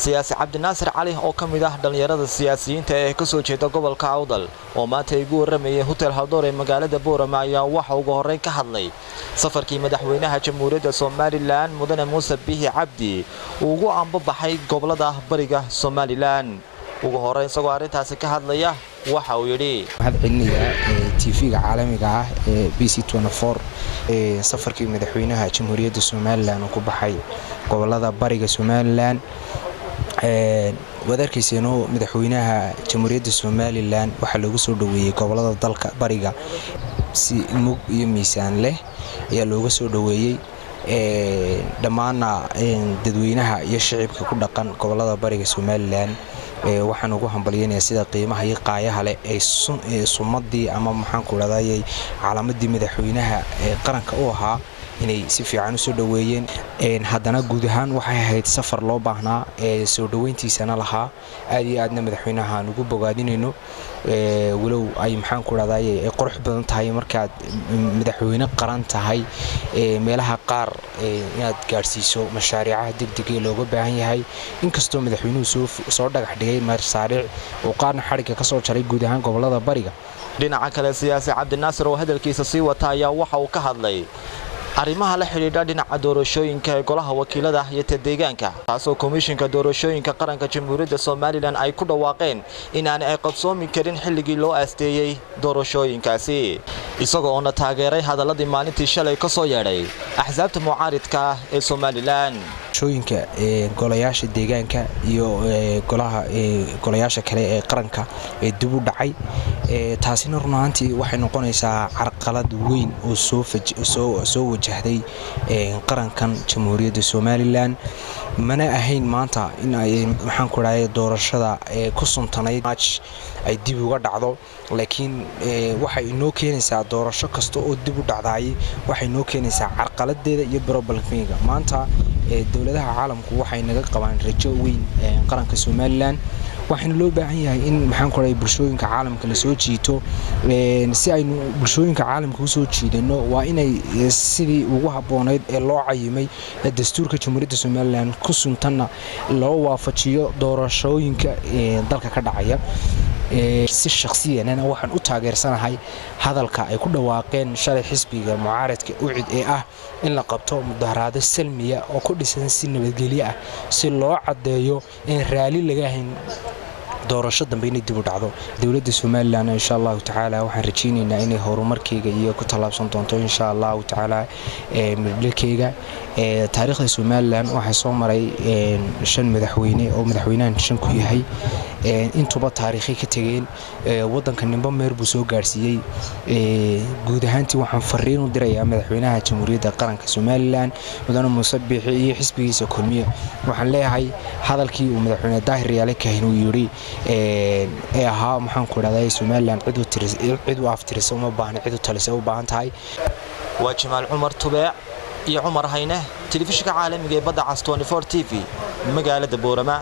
siyaasi Cabdinaasir Cali oo kamid ah dhalinyarada siyaasiyiinta ee ka soo jeeda gobolka Awdal oo maanta ay ugu waramayeen hotel Haldor ee magaalada Boorama ayaa waxa ugu horeyn ka hadlay safarkii madaxweynaha Jamhuuriyadda Soomaaliland Mudane Muuse Bihi Cabdi uu ugu ambabaxay gobolada bariga Soomaaliland ugu horeyn isagoo arintaasi ka hadlaya waxa uu yiri madaxweynaha TV-ga caalamiga ah ee BC24 safarkii madaxweynaha Jamhuuriyadda Soomaaliland ku baxay gobolada bariga Soomaaliland wadarkiisana madaxweynaha Jamhuuriyadda Soomaaliland waxa lagu soo dhaweeyay gobolada dalka bariga si mug iyo miisaan leh ayaa looga soo dhaweeyay dhamaana dadweynaha iyo shacabka ku dhaqan gobolada bariga Soomaaliland waxaan ugu hambalyeynaa sida qiimaha iyo qaayaha leh ee sumadii ama maxaan ku raadayay calaamadii madaxweynaha qaranka oo ahaa inay si fiican u soo dhaweeyeen haddana guud ahaan waxay ahayd safar loo baahnaa soo dhaweyntiisana lahaa aad iyo aadna madaxweynaha ugu bogaadinayno walow ay maxaan ku raadayay qurux badan tahay markaad madaxweyne qaran tahay meelaha qaar inaad gaarsiiso mashaariicaha degdeg ee looga baahan yahay inkastoo madaxweynuhu soo dhagax dhigay mashaariic oo qaarna xariga ka soo jaray guud ahaan gobolada bariga dhinaca kale siyaasi Cabdinaasir oo hadalkiisa sii wata ayaa waxa uu ka hadlay arrimaha la xiriira dhinaca doorashooyinka ee golaha wakiilada iyo deegaanka taasoo komishanka doorashooyinka qaranka Jamhuuriyadda Soomaaliland ay ku dhawaaqeen in aan ay qabsoomi karin xilligii loo aasteeyay doorashooyinkaasi isagoo oo taageeray hadaladii maalintii shalay ka soo yeedhay axsaabta mucaaridka ee Soomaaliland shooyinka golayaasha deegaanka iyo golayaasha kale ee qaranka ee dib u dhacay taasina runaantii waxay noqonaysaa carqalad weyn oo soo wajahday qarankan Jamhuuriyadda Soomaaliland mana ahayn maanta in ay maxaan ku raayay doorashada ku suntanayd match ay dib uga dhacdo laakiin waxay inoo keenaysaa doorasho kasta oo dib u dhacday waxay inoo keenaysaa carqaladeeda iyo problemkeega maanta dawladaha caalamku waxay naga qabaan rajo weyn qaranka Soomaaliland waxaan loo baahan yahay in maxaan ku raayay bulshooyinka caalamka la soo jiito si ay bulshooyinka caalamka u soo jiidano waa inay sidii ugu haboonayd ee loo cayimay dastuurka Jamhuuriyadda Soomaaliland ku suntana loo waafajiyo doorashooyinka dalka ka dhacaya si shakhsiyan waxaan u taageersanahay hadalka ay ku dhawaaqeen shalay xisbiga mucaaradka UCID ee ah in la qabto mudaharaado salmiya oo ku dhisan si nabadgelyo ah si loo cadeeyo in raali laga hayn doorasho dambe inay dib u dhacdo dawladda Soomaaliland insha Allah taala waxaan rajaynaynaa inay horumarkeega iyo ku talaabsan doonto insha Allah taala midlkeega taariikhda Soomaaliland waxa soo maray shan madaxweyne oo madaxweynahan shan ku yahay intuba taariikhi ka tageen wadanka nimba meer buu soo gaarsiiyay guud ahaantii waxaan fariin u dirayaa madaxweynaha Jamhuuriyadda qaranka Soomaaliland Mudane Muuse Bihi iyo xisbigiisa kulmiye waxaan leeyahay hadalkii uu madaxweyne Daahir Riyaale ka hinuu yiri ahaa maxaan ku raadayay Soomaaliland cid u aftirisa uma baahna cid u talisa u baahan tahay waa Jamaal Cumar Tubeec iyo Cumar Hayne telefishinka caalamiga ee Badda Cas 24 TV magaalada Boorama